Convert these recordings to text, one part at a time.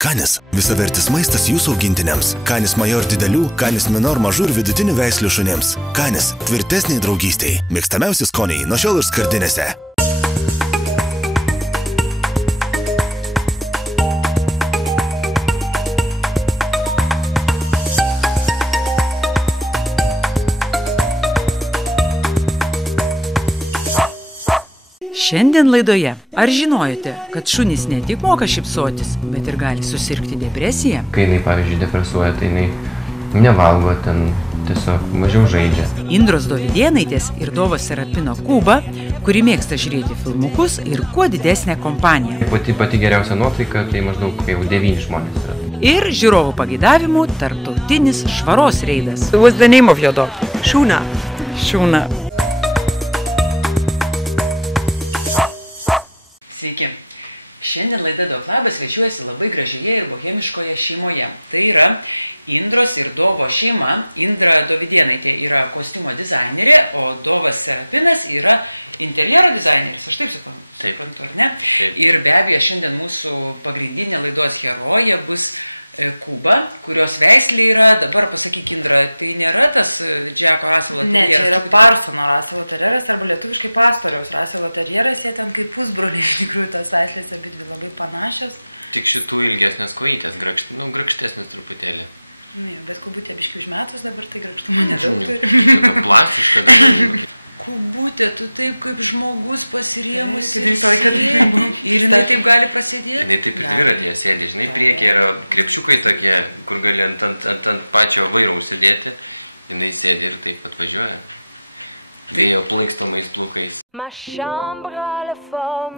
Canis – visavertis maistas jūsų augintiniams. Canis Major didelių, Canis Minor mažų ir vidutinių veislių šunims. Canis – tvirtesniai draugystei. Mėgstamiausi skoniai nuo šiol ir skardinėse. Šiandien laidoje. Ar žinojote, kad šunys ne tik moka šypsotis, bet ir gali susirgti depresiją? Kai jinai, pavyzdžiui, depresuoja, tai jinai nevalgo, ten tiesiog mažiau žaidžia. Indros Dovydėnaitės ir Dovos Serapino Kuba, kuri mėgsta žiūrėti filmukus ir kuo didesnę kompaniją. Pati geriausia nuotaika, tai maždaug jau 9 žmonės yra. Ir žiūrovų pageidavimų tarptautinis švaros reidas. What's the name of your dog? Šūna. Šūna. Šiandien laida Duok labas svečiuojasi labai gražioje ir bohemiškoje šeimoje. Tai yra Indros ir Dovo šeima. Indra Dovydėnaitė yra kostiumo dizainerė, o Dovas Serapinas yra interjero dizaineris. Aš taip suprantu, ar ne? Ir be abejo, šiandien mūsų pagrindinė laidos herojė bus Kuba, kurios veislė yra, dabar pasakyk Indra, tai nėra tas Džeko Raselo terjeras? Ne, tai yra Parsono Raselo terjeras arba lietuviškai Pastoriaus Raselo terjeras, jie tam kaip pusbroliai iš tikrųjų tos veislės yra labai panašios. Tik šitų ilgesnės kojytės, grakštesnės truputėlį. Bet kubutė biškių užmetus dabar, kai Plastiška. Kubutė, tu taip kaip žmogus pasirėmusi. Ir ne kaip gali pasėdėti. Tai taip ir dviratėje sėdi, žinai, priekyje yra krepšiukai tokie, kur gali ant pačio vairo užsidėti. Jinai sėdi ir taip atvažiuoja. Vėjo plaikstomais plukais.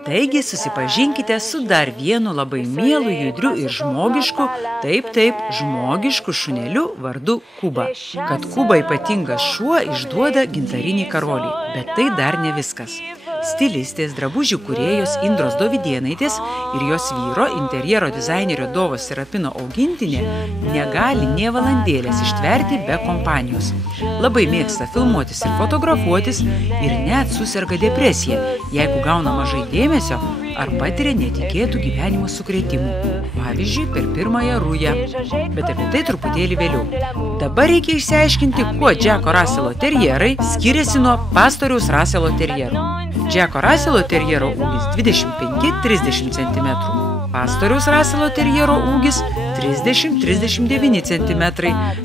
Taigi susipažinkite su dar vienu labai mielu, judriu ir žmogišku, taip, žmogišku šuneliu vardu Kuba. Kad Kuba ypatingas šuo išduoda gintarinį karolį, bet tai dar ne viskas. Stilistės, drabužių kūrėjos Indros Dovydėnaitės ir jos vyro, interjero dizainerio Dovos Serapino augintinė negali nė valandėlės ištverti be kompanijos. Labai mėgsta filmuotis ir fotografuotis ir net suserga depresiją, jeigu gauna mažai dėmesio ar patiria netikėtų gyvenimo sukrėtimų. Pavyzdžiui, per pirmąją rują. Bet apie tai truputėlį vėliau. Dabar reikia išsiaiškinti, kuo Džeko Raselo terjerai skiriasi nuo Pastoriaus Raselo terjero. Džeko Raselo terjero ūgis 25–30 cm. Pastoriaus Raselo terjero ūgis 30–39 cm.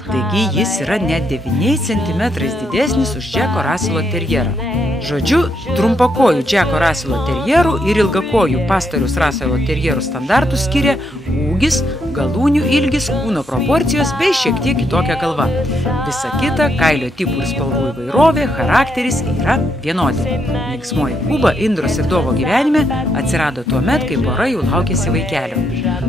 Taigi jis yra net 9 cm didesnis už Džeko Raselo terjerą. Žodžiu, trumpakojų Džeko Raselo terjerų ir ilgakojų Pastoriaus Raselo terjerų standartų skiria ūgis, galūnių ilgis, kūno proporcijos bei šiek tiek kitokia galva. Visa kita, kailio tipų ir spalvų įvairovė, charakteris yra vienodi. Linksmoji Kuba Indros ir Dovo gyvenime atsirado tuo met, kai pora jau laukėsi vaikelio.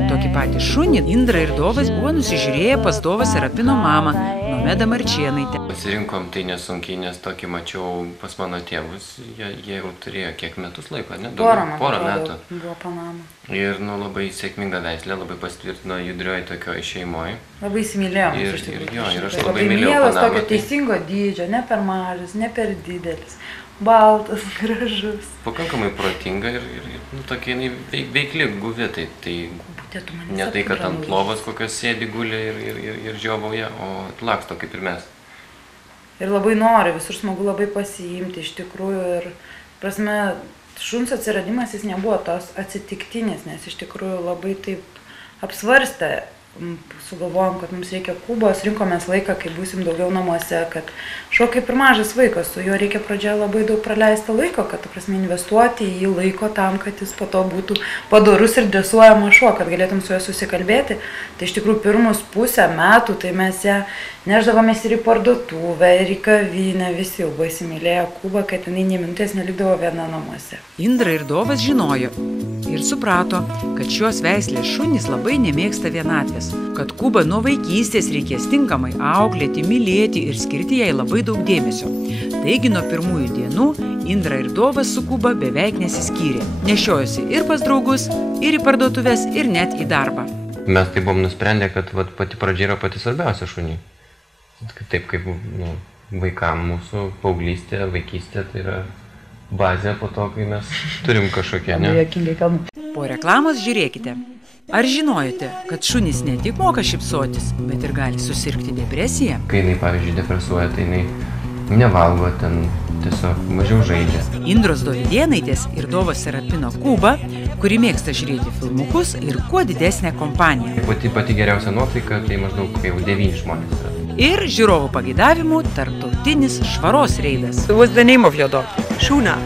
Tokį patį šunį Indra ir Dovas buvo nusižiūrėję pas Dovą Serapino mamą, Nomedą Marčėnaitę. Pasirinkom tai nesunkiai, nes tokį mačiau pas mano tėvus. Jie jau turėjo kiek metus laiko, ne? Porą metų. Buvo Panama. Ir labai sėkminga veislė, labai pasitvirtino judrioji tokioje šeimoje. Labai įsimylėjom. Ir aš labai mylėjau Panamą. Mielas, tokio teisingo dydžio, ne per mažas, ne per didelis. Baltas, gražus. Pakankamai protinga ir tokia veikli guvi, tai ne tai, kad ant lovos kokios sėdi guli ir žiovauja, o laksto kaip ir mes. Ir labai nori, visur smagu labai pasiimti iš tikrųjų ir, prasme, šuns atsiradimas jis nebuvo tos atsitiktinis, nes iš tikrųjų labai taip apsvarstę. Sugalvojom, kad mums reikia Kubos, rinkomės laiką, kai būsim daugiau namuose, kad šuo kaip ir mažas vaikas, su juo reikia pradžioje labai daug praleisti laiko, kad, prasme, investuoti į jį laiko tam, kad jis po to būtų padorus ir dresuojamas šuo, kad galėtum su juo susikalbėti. Tai iš tikrųjų pirmus pusę metų, tai mes ją neždavomės ir į parduotuvę, ir į kavinę, visi jau buvo įsimylėję Kubą, kad jinai nė minutės nelikdavo viena namuose. Indra ir Dovas žinojo ir suprato, kad šios veislės šunys labai nemėgsta vienatvės, kad Kubą nuo vaikystės reikės tinkamai auklėti, mylėti ir skirti jai labai daug dėmesio. Taigi nuo pirmųjų dienų Indra ir Dovas su Kuba beveik nesiskyrė. Nešiojosi ir pas draugus, ir į parduotuvės, ir net į darbą. Mes tai buvom nusprendę, kad pati pradžia yra pati svarbiausia šunį. Taip kaip vaikam mūsų paauglystė, vaikystė, tai yra bazė po to, kai mes turim kažkokią, ne? Po reklamos žiūrėkite. Ar žinojote, kad šunys ne tik moka šypsotis, bet ir gali susirgti depresiją? Kai jinai, pavyzdžiui, depresuoja, tai jinai nevalgo, ten tiesiog mažiau žaidžia. Indros Dovydėnaitės ir Dovos Serapino Kuba, kuri mėgsta žiūrėti filmukus ir kuo didesnė kompanija. Pati geriausia nuotaika, tai maždaug jau 9 žmonės yra. Ir žiūrovų pageidavimų tarptautinis švaros reidas. What's the name of your dog? Shuna.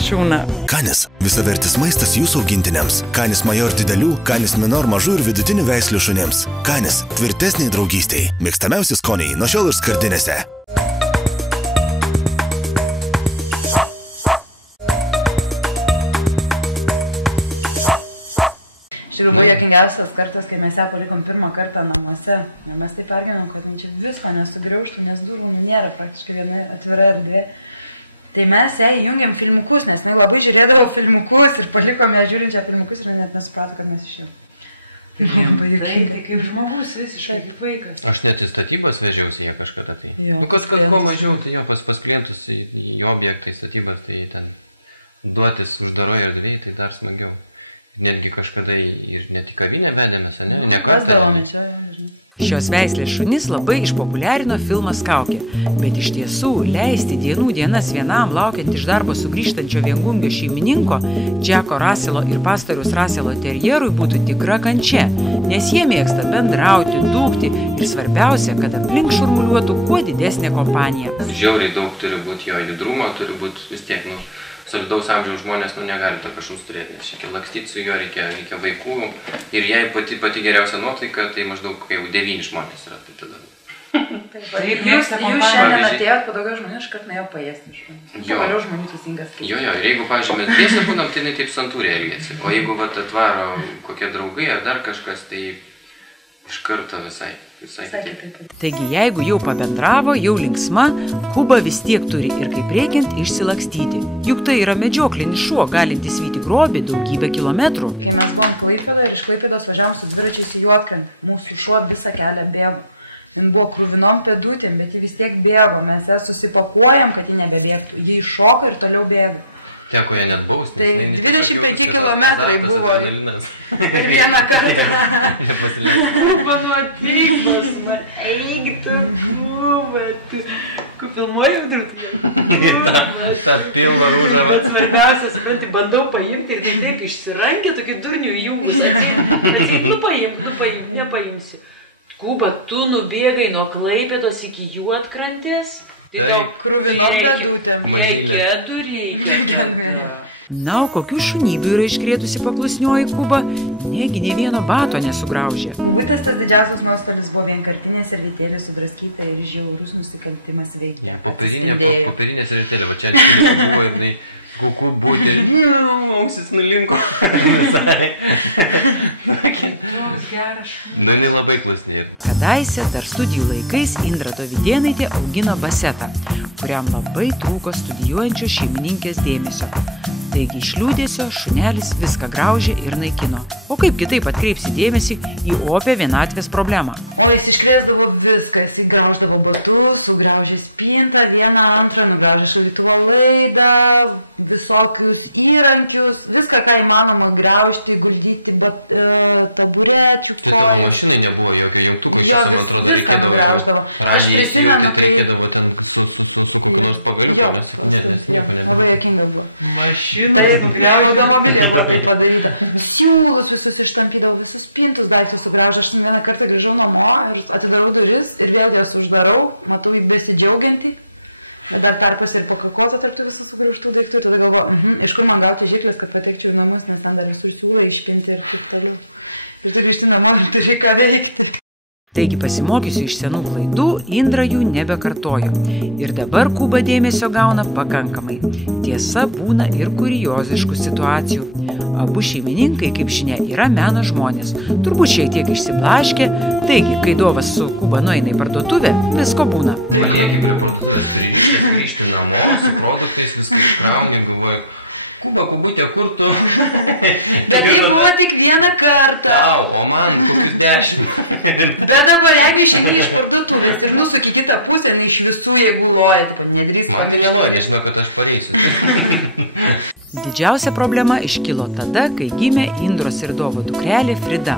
Šūna. Canis – visavertis maistas jūsų augintiniams. Canis Major didelių, Canis Minor mažų ir vidutinių veislių šunims. Canis – tvirtesniai draugystei. Mėgstamiausi skoniai nuo šiol ir skardinėse. Juokingiausias kartas, kai mes ją palikom pirmą kartą namuose. Ir mes taip pergyvenom, kad čia visko nesugriauštų, nes durų nėra praktiškai viena atvira erdvė. Tai mes ją įjungėm filmukus, nes jinai labai žiūrėdavo filmukus ir palikom ją žiūrinčią filmukus ir net nesuprato, kad mes išėjom. Tai kaip žmogus visiškai, kaip vaikas. Aš net į statybas vežiausi jie kažkada tai. Kad kuo mažiau, tai jo pas klientus į objektai statybas, tai ten duotis uždaroje erdvėje, tai dar smagiau. Netgi kažkada ir net į kavinę vedėmės, ne kartą. Šios veislės šunis labai išpopuliarino filmas Kaukė, bet iš tiesų leisti dienų dienas vienam laukiant iš darbo sugrįžtančio viengungio šeimininko, Džeko Raselo ir pastoriaus Raselo terjerui būtų tikra kančia, nes jie mėgsta bendrauti, dūkti ir svarbiausia, kad aplink šurmuliuotų kuo didesnė kompanija. Žiauriai daug turi būti jo judrumo, turi būti vis tiek, solidaus amžiaus žmonės negali tokio šuns turėti, nes reikia lakstyti su juo, reikia vaikų ir jei pati geriausia nuotaika, tai maždaug jau 9 žmonės yra, tai tada. Taip, jūs šiandien atėjot po daugiau žmonių, iškart nuėjo paėsti šunį. Pagaliau žmonių teisingas kaip. Jo, ir jeigu, pavyzdžiui, mes tiesiai būnam, tai taip santūriai elgiasi, o jeigu atvaro kokie draugai ar dar kažkas, tai iš karto visai kitaip. Taigi, jeigu jau pabendravo, jau linksma, Kuba vis tiek turi ir kaip reikiant išsilakstyti. Juk tai yra medžioklinis šuo, galintis vyti grobį daugybę kilometrų. Kai mes buvom Klaipėdoje ir iš Klaipėdos važiavom su dviračiais į Juodkrantę, mūsų šuo visą kelią bėgo. Jis buvo kruvinom pėdutėm, bet ji vis tiek bėgo. Mes ją susipakuojam, kad ji nebebėgtų. Ji iššoko ir toliau bėgo. Teko ją net bausti. Tai 25 kilometrai buvo per vieną kartą. Kuba nuotyk pas man. Eik tu, Kuba, tu. Ku filmuoji audrutį? Ta pilna rūža. Bet svarbiausia, supranti, bandau paimti ir tai taip išsirankė, tokį durnių įjungus. Atseit, paimk, nepaimsi. Kuba, tu nubėgai nuo Klaipėdos iki Juodkrantės? Tai daug kruvinom pėdutėm. Jei kėdų reikia. Na, o kokių šunybių yra iškrėtusi paklusnioji Kuba, negi ne vieno bato nesugraužė. Būtent tas didžiausias nuostolis buvo vienkartinė servetėlė sudraskyta ir žiaurus nusikaltimas veikė. Popierinė servetėlė, va čia buvo jinai kuku būti ir ausis nulinko visai. Jinai labai klusni. Kadaise dar studijų laikais Indra Dovydėnaitė augino Basetą, kuriam labai trūko studijuojančios šeimininkės dėmesio. Taigi iš liūdėsio šunelis viską graužė ir naikino. O kaip kitaip atkreipsi dėmesį į opią vienatvės problemą? O jis iškrėsdavo viską, jis grauždavo batus, sugraužė spintą, vieną, antrą, nugraužė šaldytuvo laidą, visokius įrankius, viską, ką įmanoma graužti, guldyti taburečių. Tai tavo mašinai nebuvo jokio jungtuko, iš viso, man atrodo, reikėdavo radiją įjungti, tai reikėdavo ten su kokiu nors pagaliuku, nes nieko nebuvo. Labai jokinga buvo. Mašinas nugriaužė. Automobilė buvo tai padaryta. Siūlus visus ištampydavo, visus pintus daiktus sugraužė. Aš vieną kartą grįžau namo ir atidarau duris ir vėl jas uždarau, matau jį besidžiaugiantį. Ir dar tarpas ir pakakota tarp visų sugraužtų daiktų ir tada galvoju, iš kur man gauti žirklės, kad patekčiau į namus, nes ten dar visur siūlai išpinti ir taip toliau. Ir tu grįžti namo ir turi ką veikti. Taigi pasimokysiu iš senų klaidų, Indra jų nebekartojo. Ir dabar Kuba dėmesio gauna pakankamai. Tiesa, būna ir kurioziškų situacijų. Abu šeimininkai, kaip žinia, yra meno žmonės. Turbūt šiek tiek išsiblaškė, taigi, kai Dovas su Kuba nueina į parduotuvę, visko būna. Palieki prie parduotuvės pririšęs grįžti namo, su produktais viską iškrauni, galvoju, Kuba, Kubutė, kur tu? Bet tai buvo tik vieną kartą. O man kokius 10. Bet dabar, jeigu išeini iš parduotuvės ir nusuki kitą pusę, ne iš visų jėgų loja, taip nedrįs. Man tai neloja, nežinau, kad aš pareisiu. Didžiausia problema iškilo tada, kai gimė Indros ir Dovo dukrelė Frida.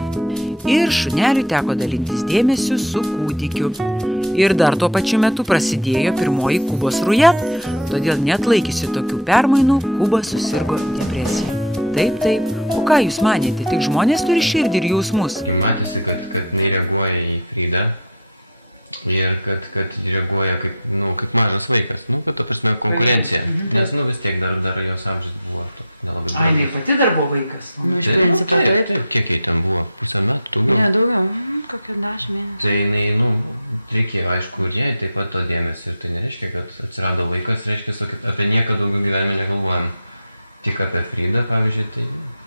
Ir šuneliui teko dalintis dėmesiu su kūdikiu. Ir dar tuo pačiu metu prasidėjo pirmoji Kubos ruja, todėl neatlaikysiu tokių permainų, Kuba susirgo depresija. Taip, o ką jūs manėte, tik žmonės turi širdį ir jausmus? Matėsi, kad nereaguoja į Fridą ir kad reaguoja kaip mažas vaikas, bet to prasme konkurencija, nes vis tiek dar jos amžius buvo. Ai, ne pati dar buvo vaikas. Taip, kiek jai ten buvo? Sena, tu buvo? Ne, daugiau. Tai jinai, reikia, aišku, ir jai taip pat to dėmesio, ir tai nereiškia, kad atsirado vaikas, reiškia, apie nieką daugiau gyvenime negalvojam. Tik apie Fridą, pavyzdžiui, tai...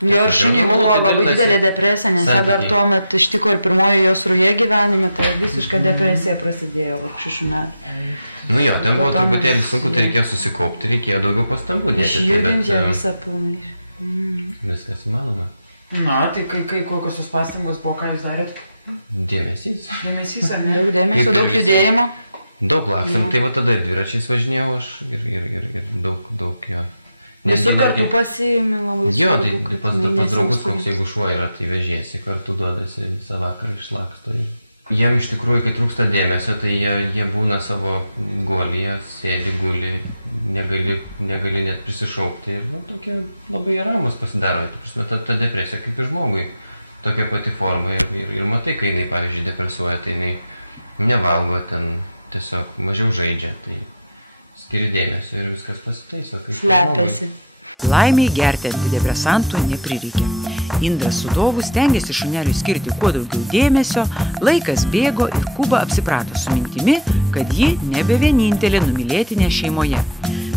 Jo šuniai buvo labai didelė depresija, nes tada tuo metu ištiko ir pirmoji jos ruja gyvenime, tai visiška depresija prasidėjo 6 metų. Jo, ten buvo truputėlį sunku, tai reikėjo susikaupti, reikėjo daugiau pastangų dėti, bet... Viskas įmanoma. Na, tai kokios tos pastangos buvo, ką jūs darėt? Dėmesys. Dėmesys, ar ne? Dėmesys, daug judėjimo. Daug klausimų, tai va tada ir dviračiais važinėjau aš ir daug, jo. Nes du kartu pasiėmiau. Jo, tai pas draugus, koks jeigu šuo yra, tai vežiesi, kartu duodasi visą vakarą išlaksto. Jiem iš tikrųjų, kai trūksta dėmesio, tai jie būna savo guolyje, sėdi guli, negali net prisišaukti ir tokie labai ramus pasidaro. Ta depresija kaip ir žmogui, tokia pati forma ir matai, kai jinai, pavyzdžiui, depresuoja, tai jinai nevalgo, ten tiesiog mažiau žaidžia, tai skiri dėmesio ir viskas pasitaiso. Slepiasi. Laimiai gerti antidepresantų neprireikė. Indras su Dovu stengiasi šuneliui skirti kuo daugiau dėmesio, laikas bėgo ir Kuba apsiprato su mintimi, kad ji nebe vienintelė numylėtinė šeimoje.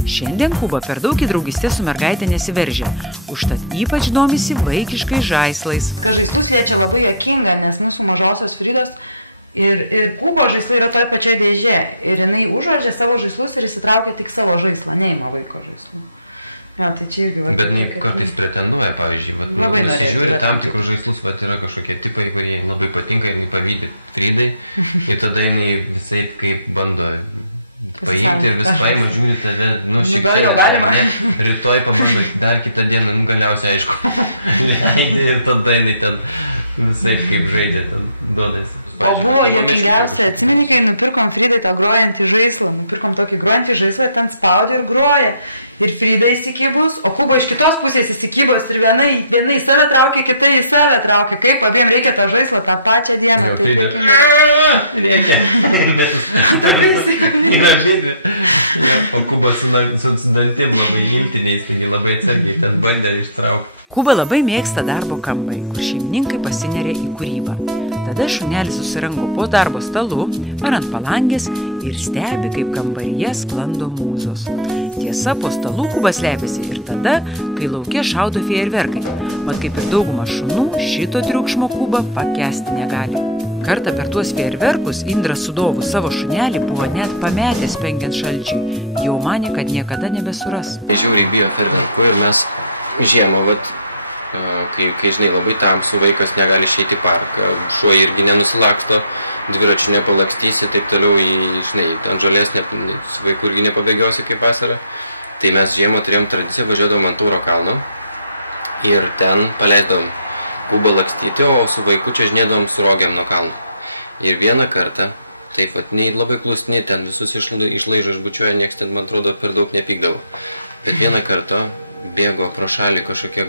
Šiandien Kuba per daug į draugystę su mergaitė nesiveržia, užtat ypač domisi vaikiškais žaislais. Žaislus liečia labai juokinga, nes mūsų mažosios Fridos ir Kubo žaislai yra toj pačioj dėžė. Ir jinai užuodžia savo žaislus ir įsitraukia tik savo žaislą, neima vaiko žaislų. Jo, tai čia irgi... Bet jinai kartais pretenduoja, pavyzdžiui, nusižiūri tam tikrus žaislus, bet yra kažkokie tipai, kurie labai patinka, jinai pavydi Fridai ir tada jinai visai kaip bando paimti ir vis paima, žiūri tave, šypsenė, rytoj pabando, dar kitą dieną, galiausiai aišku, leidė ir tada jinai ten visai kaip žaidė, ten duodasi. O buvo juokingiausia, atsimeni, kai nupirkom Fridai tą grojantį žaislą, nupirkom tokį grojantį žaislą ir ten spaudė ir groja. Ir Frida įsikibus, o Kuba iš kitos pusės įsikibus ir vienai į save traukia, kitai į save traukia. Kaip abiem reikia tą žaislą tą pačią dieną. Jo, Frida reikia, nes yra Frida. O Kuba su dantim labai iltiniais, taigi labai atsargiai ten bandė ištraukti. Kuba labai mėgsta darbo kambarį, kur šeimininkai pasineria į kūrybą. Tada šunelis susirango po darbo stalu ar ant palangės ir stebi, kaip kambaryje sklando mūzos. Tiesa, po stalu Kuba slepiasi ir tada, kai lauke šaudo fejerverkai. Mat kaip ir dauguma šunų, šito triukšmo Kuba pakęsti negali. Kartą per tuos fejerverkus Indras su Dovu savo šunelį buvo net pametęs spengiant šalčiui. Jau manė, kad niekada nebesuras. Žiūri bijo fejerverkų ir mes žiemą, kai žinai, labai tamsu, vaikas negali išeiti į parką, šuo irgi nenusilaksto, dviračių nepalakstysi, taip toliau, žinai, ant žolės su vaiku irgi nepabėgiosi kaip vasarą. Tai mes žiemą turėjom tradiciją, važiuodom ant Tauro kalno ir ten paleidom Kubą lakstyti, o su vaiku čia žinėdom su rogėm nuo kalno. Ir vieną kartą, taip pat nei labai klusni, ten visus išlaižo išbučiuoja, nieks ten, man atrodo, per daug nepykdavo. Bet vieną kartą bėgo pro šalį kažkokia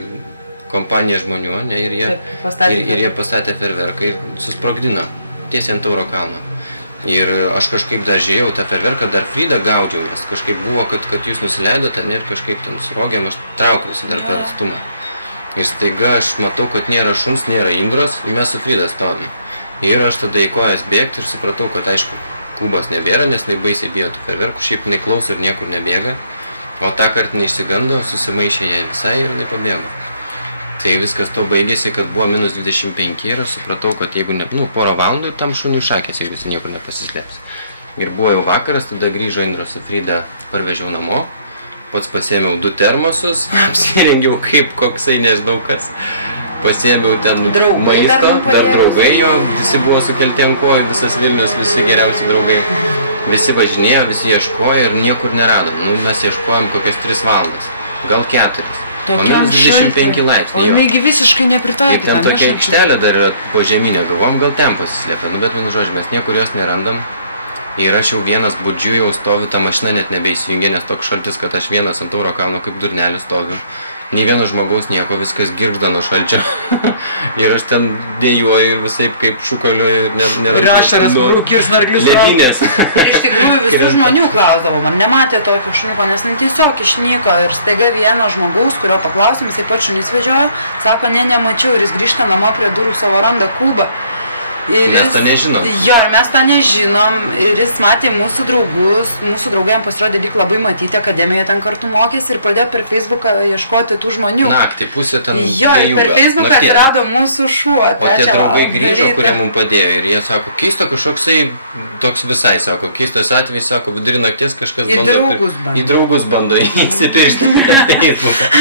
kompanija žmonių, ne, ir jie pastatė fejerverką ir susprogdino tiesiai ant Tauro kalno. Ir aš kažkaip dar žiūrėjau tą fejerverką, dar Fridą gaudžiau, vis kažkaip buvo, kad jūs nusileidote, ne, ir kažkaip ten su rogėm aš traukiausi dar per atstumą. Ir staiga aš matau, kad nėra šuns, nėra Indros, ir mes su Frida stovime. Ir aš tada į kojas bėgti ir supratau, kad aišku, Kubos nebėra, nes jinai baisiai bijo tų fejerverkų, šiaip jinai klauso ir niekur nebėga. O tą kartą neišsigando, susimaišė ją visai ir jinai pabėgo. Tai viskas to baigėsi, kad buvo minus 25 ir supratau, kad jeigu porą valandų ir tam šuniui šakės ir visi niekur nepasislėps. Ir buvo jau vakaras, tada grįžo Indros su Frida, parvežiau namo, pats pasėmiau 2 termosus, apsirengiau kaip koksai nežinau kas. pasiėmiau ten maisto, dar draugai jo, visi buvo sukelti ant kojų, visas Vilnius, visi geriausi draugai. Visi važinėjo, visi ieškojo ir niekur neradom. Nu, mes ieškojom kokias 3 valandas, gal 4. O minus 25 laipsnių. O naigi visiškai nepritaikyta. Ir ten tokia aikštelė dar yra po žemynė, galvom, gal ten pasislėpė. Nu, bet, žodžiu, mes niekur jos nerandam. Ir aš jau vienas budžiu, jau stoviu, ta mašina net nebeįsijungė, nes toks šaltis, kad aš vienas ant Tauro kalno kaip durnelis stoviu. Nei vieno žmogaus nieko, viskas girgžda nuo šalčio. Ir aš ten dėjuoju ir visaip kaip šūkaliuoju ir ir ašaras brūki ir snarglius ledinės. Ir iš tikrųjų visų žmonių klausdavom, ar nematė tokio šuniuko, nes tiesiog išnyko ir staiga vieno žmogaus, kurio paklausėm, taip pat šunys vežiojo, sako, nemačiau ir jis grįžta namo prie durų savo randa Kubą. Mes to nežinom. Jo, ir mes to nežinom. Ir jis matė mūsų draugus. Mūsų draugai jam pasirodė lyg labai matyti, akademijoje ten kartu mokėsi ir pradėjo per Facebooką ieškoti tų žmonių. Naktį, pusė ten. Jo, ir per Facebooką atrado mūsų šuo. O tie draugai grįžo, kurie mums padėjo. Ir jie sako, keista kažkoksai, toks visai, sako, keistas atvejs, sako, vidury nakties kažkas bando. Į draugus bando įsipiršti tą Facebooką.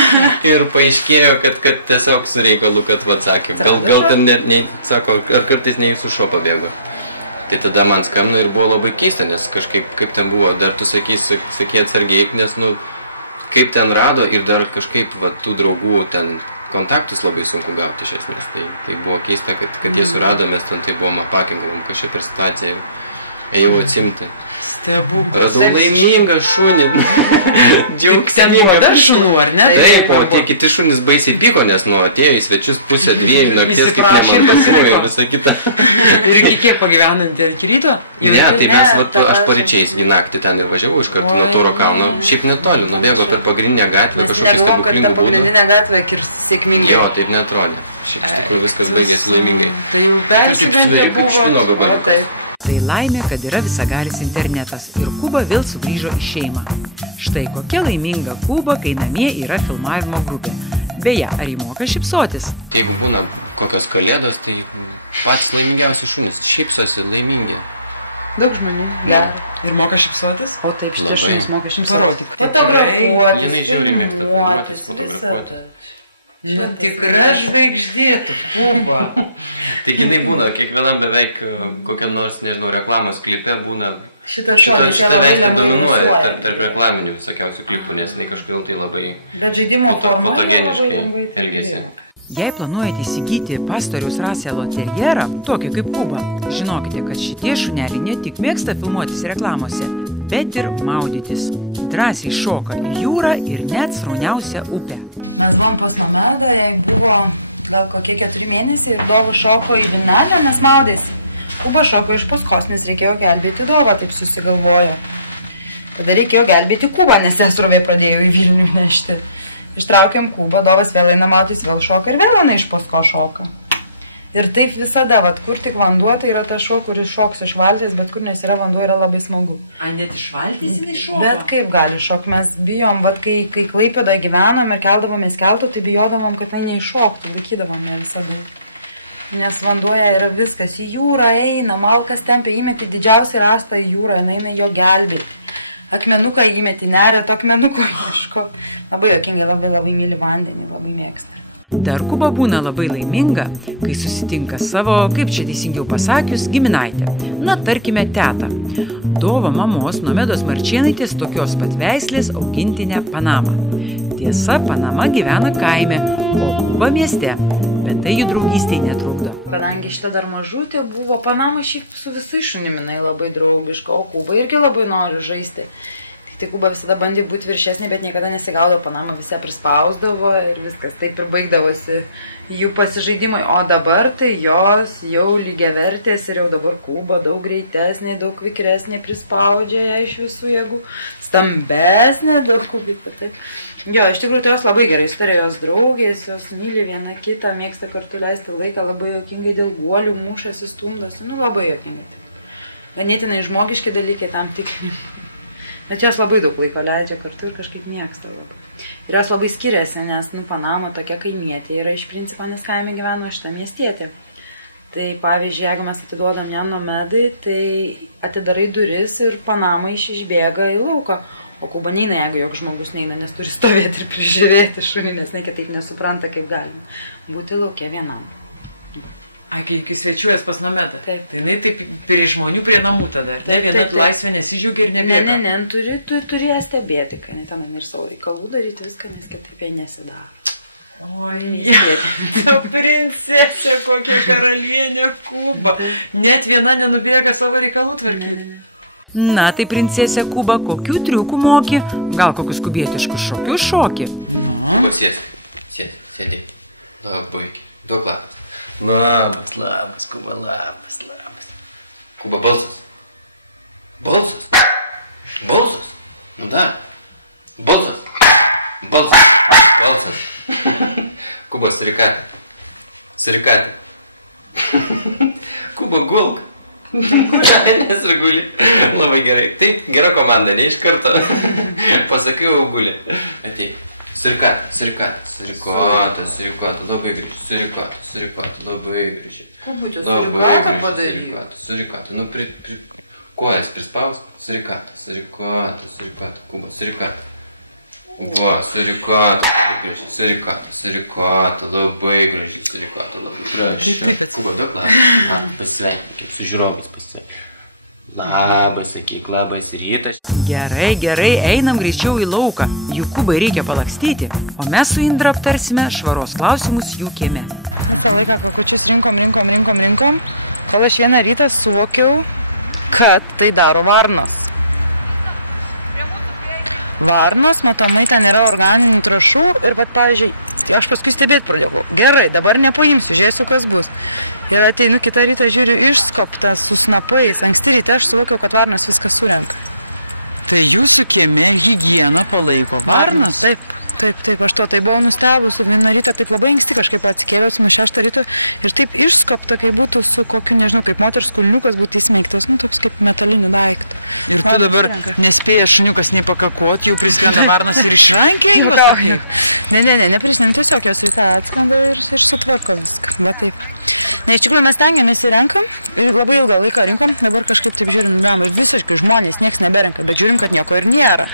Ir paaiškėjo, kad tiesiog su reikalu, kad atsakė. Gal ten net, sako, ar kartais ne su šuo pabėgo. Tai tada man skambino ir buvo labai keista, nes kažkaip, kaip ten buvo, dar tu sakė atsargiai, nes, nu, kaip ten rado ir dar kažkaip, va, tų draugų ten kontaktus labai sunku gauti iš esmės. Tai buvo keista, kad jie surado, mes ten tai buvom apakingavom kažkaip per situaciją, ėjau atsimti. Radau laimingą šunį. Ten buvo dar šunų, ar ne? Taip, o tie kiti šunys baisiai pyko, nes atėjo į svečius 1:30 nakties, kaip nemandaguojo, visą kitą. Ir iki kiek pagyvenant iki ryto? Ne, tai mes, aš paryčiais į naktį ten ir važiavau iš karto nuo Tauro kalno. Šiaip netoli, nubėgo per pagrindinę gatvę, kažkokiu stebuklingų būdų. Pagrindinę gatvę kirsti sėkmingai. Jo, taip netrodė. Šiaip iš tikrųjų viskas baigėsi laimingai. Tai jau persižengė buvo. Tai laimė, kad yra visagalis internetas ir Kuba vėl sugrįžo į šeimą. Štai kokia laiminga Kuba, kai namie yra filmavimo grupė. Beje, ar jį moka šypsotis? Tai jeigu būna kokios kalėdos, tai patys laimingiausi šunys šypsosi laimingi. Daug žmonių, gerai. Ir moka šypsotis? O taip, šitie šunys moka šypsotis. Fotografuotis, filmuotis. Nu, tikra žvaigždė, tu Kuba. Tai jinai būna, kiekvienam beveik kokią nors, nežinau, reklamos klipe būna. Šitą veislę dominuoja tarp reklaminių visokiausių klipų, nes jinai kažkodėl tai labai fotogeniškai elgėsi. Jei planuojate įsigyti pastoriaus Raselo terjerą, tokį kaip Kuba, žinokite, kad šitie šuneliai ne tik mėgsta filmuotis reklamose, bet ir maudytis. Drąsiai šoka į jūrą ir net srauniausią upę. Mes buvom pas Somedą, jai buvo gal kokie 4 mėnesiai ir Dova šoko į Vilnelę, nes maudėsi. Kuba šoko iš paskos, nes reikėjo gelbėti Dovą, taip susigalvojo. Tada reikėjo gelbėti Kubą, nes sesrovė pradėjo į Vilnių nešti. Ištraukėm Kubą, Dovas vėl eina maudytis, vėl šoka ir vėl eina iš paskos šoka. Ir taip visada, vat, kur tik vanduo, tai yra tas šuo, kuris šoks iš valties, bet kur nes yra vanduo, yra labai smagu. A, net iš valties jinai šoka? Bet kaip gali šok, mes bijom, vat, kai Klaipėdoje gyvenom ir keldavomės keltų, tai bijodavom, kad tai neiššoktų, laikydavome visada. Nes vanduoje yra viskas, į jūrą eina, malkas tempia, įmeti didžiausią rastą į jūrą, eina jo gelbėti. Akmenuką įmeti, neria to akmenuko ieško. Labai jokingai, labai myli vandenį, labai mėgsta. Dar Kuba būna labai laiminga, kai susitinka savo, kaip čia teisingiau pasakius, giminaitę. Na, tarkime, tetą. Dova mamos Nomedos Marčėnaitės tokios pat veislės augintinę Panamą. Tiesa, Panama gyvena kaime, o Kuba mieste, bet tai jų draugystei netrukdo. Kadangi šitą dar mažutė buvo, Panama šiaip su visais šuniminai labai draugiška, o Kuba irgi labai nori žaisti. Tai Kuba visada bandė būti viršesnė, bet niekada nesigaudavo, Panama visi prispausdavo ir viskas taip ir baigdavosi jų pasižaidimai. O dabar tai jos jau lygiavertės ir jau dabar Kuba daug greitesnė, daug vikresnė prispaudžia ją iš visų jėgų, stambesnė, daug kubikų. Taip. Jo, iš tikrųjų tai jos labai gerai sutarė, jos draugės, jos myli vieną kitą, mėgsta kartu leisti laiką, labai jokingai dėl guolių, mušasi, stumdosi, nu labai jokingai. Ganėtinai žmogiški dalykai tam tikri. Bet jos labai daug laiko leidžia kartu ir kažkaip mėgsta labai. Ir jos labai skiriasi, nes, Panama tokia kaimietė yra iš principo, nes kaime gyveno šitą miestietį. Tai pavyzdžiui, jeigu mes atiduodam ją Nomedai, tai atidarai duris ir Panama išbėga į lauką. O Kuba neina, jeigu joks žmogus neina, nes turi stovėti ir prižiūrėti šunį, nes ne kitaip nesupranta, kaip gali būti laukia vienam. Ai, kai svečiuojas pas Nometą. Taip. Tai jinai taip prie žmonių prie namų tada. Taip, viena laisvė nesidžiaugia ir nebėga. Ne, turi ją stebėti, kad ten ir savo reikalų daryti viską, nes kitaip jai nesidaro. Oi, princesė, kokia karalienė Kuba. Net viena nenubėga savo reikalų tvarkyti. Ne. Na, tai princesė Kuba, kokių triukų moki? Gal kokius kubietiškus šokius šoki? Kuba, sėdė. Puikiai. Duok labas. Labas, Kuba, labas. Kuba, balsas. Nu da. Balsas. Kuba, surikatė. Kuba, gulk. Guli. Labai gerai. Taip, gera komanda, ne iš karto. Pasakiau, guli. Atei. Surikatė. Labai gražiai. Labai gražiai. Kubutė, surikatą padaryti. Surikatė. Nu, kojas prispaus. Surikatė. Kuba, surikatė. Va, surikatė. Labai gražiai. Kuba, daug labas. Pasveikinkim, su žiūrovais pasveikinkim. Labas, sakyk, labas rytas. Gerai, einam greičiau į lauką. Jų Kubai reikia palakstyti, o mes su Indra aptarsime švaros klausimus jų kieme. Visą laiką kakučius rinkom, kol aš vieną rytą suvokiau, kad tai daro varnos. Varnos, matomai, ten yra organinių trąšų ir, pavyzdžiui, aš paskui stebėti pradėjau. Gerai, dabar nepaimsiu, žiūrėsiu, kas bus. Ir ateinu kitą rytą, žiūriu, išskoptas su snapais. Anksti ryte aš suvokiau, kad varnas viskas surenka. Tai jūsų kieme higieną palaiko varnas? Taip, aš tai buvau nustebus. Vieną rytą taip labai anksti kažkaip atsikėliausi nuo 6 ryto ir taip išskopta, kai būtų su kokiu, nežinau, kaip moters kulniukas būtų įsmeigtas, toks kaip metalinių daiktų. Ir tu dabar nespėja šuniukas nei pakakoti, jau priskenda varnas ir išrankė? Juokauju. Nepriskenda, tiesiog jos ryte atskenda ir išsipasavo. Ne, iš tikrųjų mes stengiamės įrenkam, labai ilgą laiką rinkom, dabar kažkaip tik žiūrim, visiškai žmonės, nieks neberenka, bet žiūrim, kad nieko ir nėra.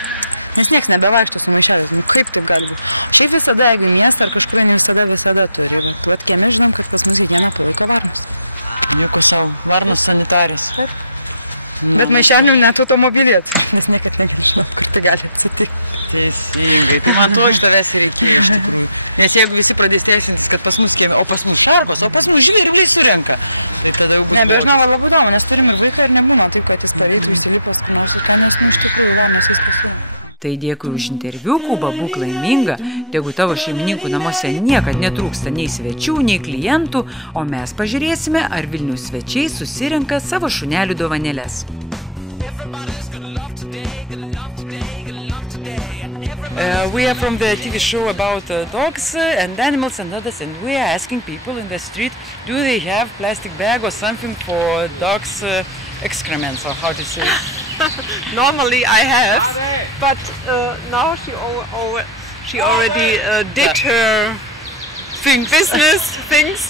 Nes nieks nebevaikšto su maišeliais, kaip taip gali. Šiaip visada, jeigu į miestą ar kažkur, ne visada turi. Vat kieme žinom, kad pas mus higieną palaiko varnas. Nieko savo, varnas sanitaris. Taip. Bet maišelių net automobilėt, nes niekad nežinau, kas tai gali atsitikti. Teisingai, tai man to iš tavęs reikėjo. Nes jeigu visi pradės teisintis, kad pas mus kieme, o pas mus šarpas, o pas mus žvirbliai surenka. Tai tada jau bus... Ne, bet žinau, labai įdomu, nes turim ir vaiką ir nebūna taip, kad jis pareikai įsilipas. Tai dėkui už interviu, Kuba, būk laiminga. Tegu tavo šeimininkų namuose niekad netrūksta nei svečių, nei klientų, o mes pažiūrėsime, ar Vilniaus svečiai susirenka savo šunelių dovanėles. We are from the TV show about dogs and animals and others, and we are asking people in the street, do they have plastic bag or something for dogs' excrements, or how to say it? Normally I have, but now she already did her things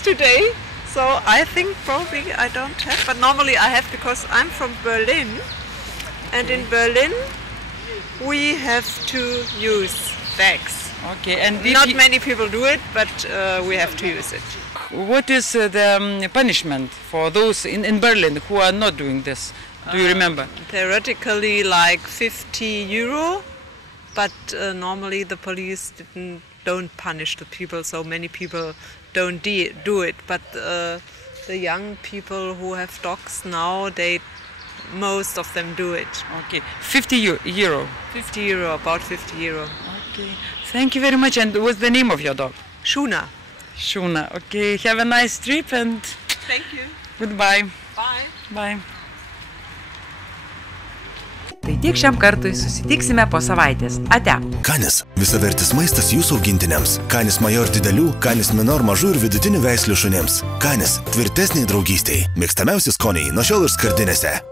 today, so I think probably I don't have, but normally I have because I'm from Berlin, and in Berlin we have to use bags. Okay, and not many people do it, but we have to use it. What is the punishment for those in Berlin who are not doing this? Do you remember? Theoretically like 50 euro, but normally the police don't punish the people, so many people don't do it. But the young people who have dogs now, most of them do it. Okay, 50 euro. 50 euro, about 50 euro. Okay, thank you very much. And what's the name of your dog? Shuna. Shuna. Okay, have a nice trip and thank you. Goodbye. Bye. Bye. Tai tiek šiam kartui, susitiksime po savaitės. Ate. Canis – visavertis maistas jūsų augintiniams. Canis Major didelių, Canis Minor mažų ir vidutinių veislių šunims. Canis – tvirtesniai draugystei. Mėgstamiausi skoniai nuo šiol ir skardinėse.